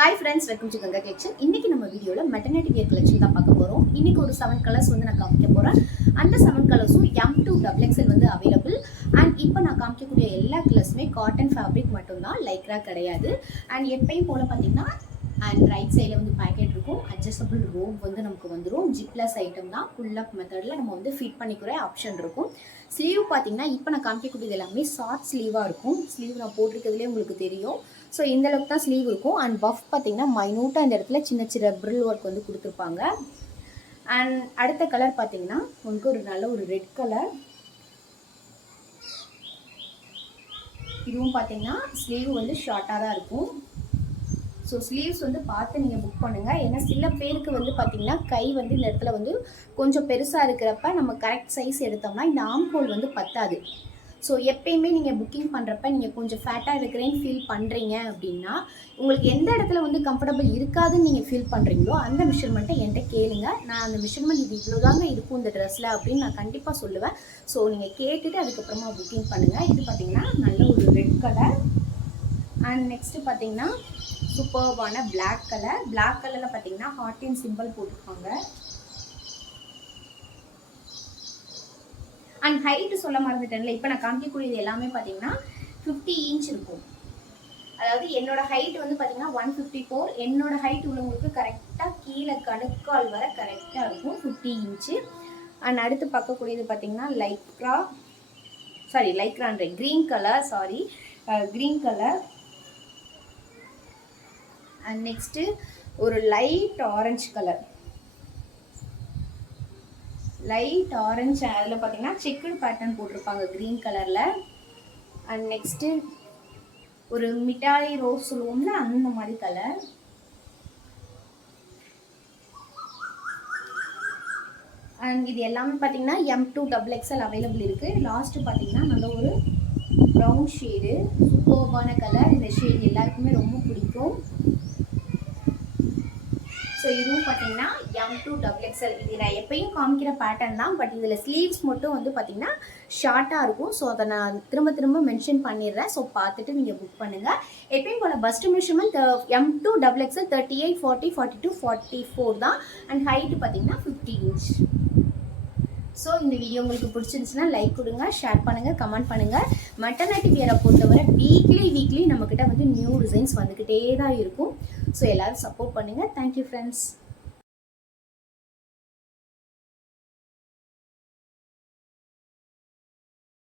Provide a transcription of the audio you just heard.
Hi friends, welcome to Ganga Collection. இன்னைக்கு நம்ம வீடியோல மெட்டர்னிட்டி வியர் கலெக்ஷன் தான் பார்க்க போறோம். இன்னைக்கு ஒரு 7 கலர்ஸ் வந்து நான் காமிக்க போறேன். அந்த 7 கலர்ஸும் M2 XXL வந்து அவைலபிள். அண்ட் இப்போ நான் காமிக்கக்கூடிய எல்லா கலர்ஸுமே காட்டன் ஃபேப்ரிக் மட்டும் தான், லைக்ரா கிடையாது. அண்ட் எப்பயும் போல பார்த்தீங்கன்னா அண்ட் ரைட் சைடில் வந்து பேக்கெட் இருக்கும். அட்ஜஸ்டபிள் ரோப் வந்து நமக்கு வந்துடும். ஜிப்லஸ் ஐட்டம் தான். புல் அப் மெத்தடில் நம்ம வந்து ஃபிட் பண்ணிக்கிற ஆப்ஷன் இருக்கும். ஸ்லீவ் பார்த்தீங்கன்னா இப்போ நான் காமிக்கக்கூடியது எல்லாமே ஷார்ட் ஸ்லீவாக இருக்கும். ஸ்லீவ் நான் போட்டிருக்கிறதுலே உங்களுக்கு தெரியும். ஸோ இந்த அளவுக்கு தான் ஸ்லீவ் இருக்கும். அண்ட் பஃப் பார்த்தீங்கன்னா மைனூட்டாக இந்த இடத்துல சின்ன சின்ன ப்ரில் ஒர்க் வந்து கொடுத்துருப்பாங்க. அண்ட் அடுத்த கலர் பார்த்தீங்கன்னா உங்களுக்கு ஒரு நல்ல ஒரு ரெட் கலர். இதுவும் பார்த்தீங்கன்னா ஸ்லீவ் வந்து ஷார்ட்டாக தான் இருக்கும். ஸோ ஸ்லீவ்ஸ் வந்து பார்த்து நீங்கள் புக் பண்ணுங்கள். ஏன்னா சில பேருக்கு வந்து பார்த்தீங்கன்னா கை வந்து இந்த இடத்துல வந்து கொஞ்சம் பெருசாக இருக்கிறப்ப நம்ம கரெக்ட் சைஸ் எடுத்தோம்னா இந்த ஆம் ஹோல் வந்து பத்தாது. ஸோ எப்பயுமே நீங்கள் புக்கிங் பண்ணுறப்ப நீங்கள் கொஞ்சம் ஃபேட்டாக இருக்கிறேன்னு ஃபீல் பண்ணுறீங்க அப்படின்னா உங்களுக்கு எந்த இடத்துல வந்து கம்ஃபர்டபுள் இருக்காதுன்னு நீங்கள் ஃபீல் பண்ணுறீங்களோ அந்த மெஷர்மெண்ட்டை என்கிட்ட கேளுங்க. நான் அந்த மெஷர்மெண்ட் இது இவ்வளோ தாங்க இருக்கும் இந்த ட்ரெஸ்ஸில் அப்படின்னு நான் கண்டிப்பாக சொல்லுவேன். ஸோ நீங்கள் கேட்டுட்டு அதுக்கப்புறமா புக்கிங் பண்ணுங்கள். இது பார்த்தீங்கன்னா நல்ல ஒரு ரெட் கலர். அண்ட் நெக்ஸ்ட்டு பார்த்தீங்கன்னா சூப்பர்பான பிளாக் கலர். பிளாக் கலரில் பார்த்தீங்கன்னா ஹார்ட் அண்ட் சிம்பிள் போட்டிருப்பாங்க. அண்ட் ஹைட்டு சொல்ல மறந்துட்டேன்ல, இப்போ நான் காமிக்கக்கூடியது எல்லாமே பார்த்தீங்கன்னா 50 இன்ச் இருக்கும். அதாவது என்னோட ஹைட் வந்து பார்த்தீங்கன்னா 154. என்னோட ஹைட் உள்ளவங்களுக்கு கரெக்டாக கீழே கணுக்கால் வர கரெக்டாக இருக்கும் 50 இன்ச்சு. அண்ட் அடுத்து பார்க்கக்கூடியது பார்த்தீங்கன்னா லைக்ரான்ற க்ரீன் கலர். அண்ட் நெக்ஸ்ட்டு ஒரு light orange colour. Light orange அதில் பார்த்தீங்கன்னா செக்குடு பேட்டர்ன் போட்டிருப்பாங்க க்ரீன் கலரில். அண்ட் நெக்ஸ்ட்டு ஒரு மிட்டாய் ரோஸ் சொல்லுவோம்ல அந்த மாதிரி கலர். அண்ட் இது எல்லாமே பார்த்தீங்கன்னா M2 XXL அவைலபிள் இருக்குது. லாஸ்ட்டு பார்த்தீங்கன்னா நல்ல ஒரு ப்ரௌன் ஷேடு, சூப்பர்பான கலர். இந்த ஷேடு எல்லாருக்குமே ரொம்ப பிடிக்கும். ஸோ இதுவும் பார்த்தீங்கன்னா M2 XXL. இது நான் எப்பயும் காமிக்கிற பேட்டர்ன் தான். பட் இதில் ஸ்லீவ்ஸ் மட்டும் வந்து பார்த்தீங்கன்னா ஷார்ட்டாக இருக்கும். ஸோ அதை நான் திரும்ப மென்ஷன் பண்ணிடுறேன். ஸோ பார்த்துட்டு நீங்கள் புக் பண்ணுங்கள். எப்பயும் போல் பஸ்ட் மெஷர்மெண்ட் M2 XXL 38, 40, 42, 44 தான். அண்ட் ஹைட்டு பார்த்தீங்கன்னா 50 இன்ச். ஸோ இந்த வீடியோ உங்களுக்கு பிடிச்சிருந்துச்சுன்னா லைக் கொடுங்க, ஷேர் பண்ணுங்கள், கமெண்ட் பண்ணுங்கள். மெட்டர்னிட்டி வியரை பொறுத்தவரை வீக்லி நம்மக்கிட்ட வந்து நியூ டிசைன்ஸ் வந்துக்கிட்டே தான் இருக்கும். ஸோ எல்லோரும் சப்போர்ட் பண்ணுங்கள். Thank you friends.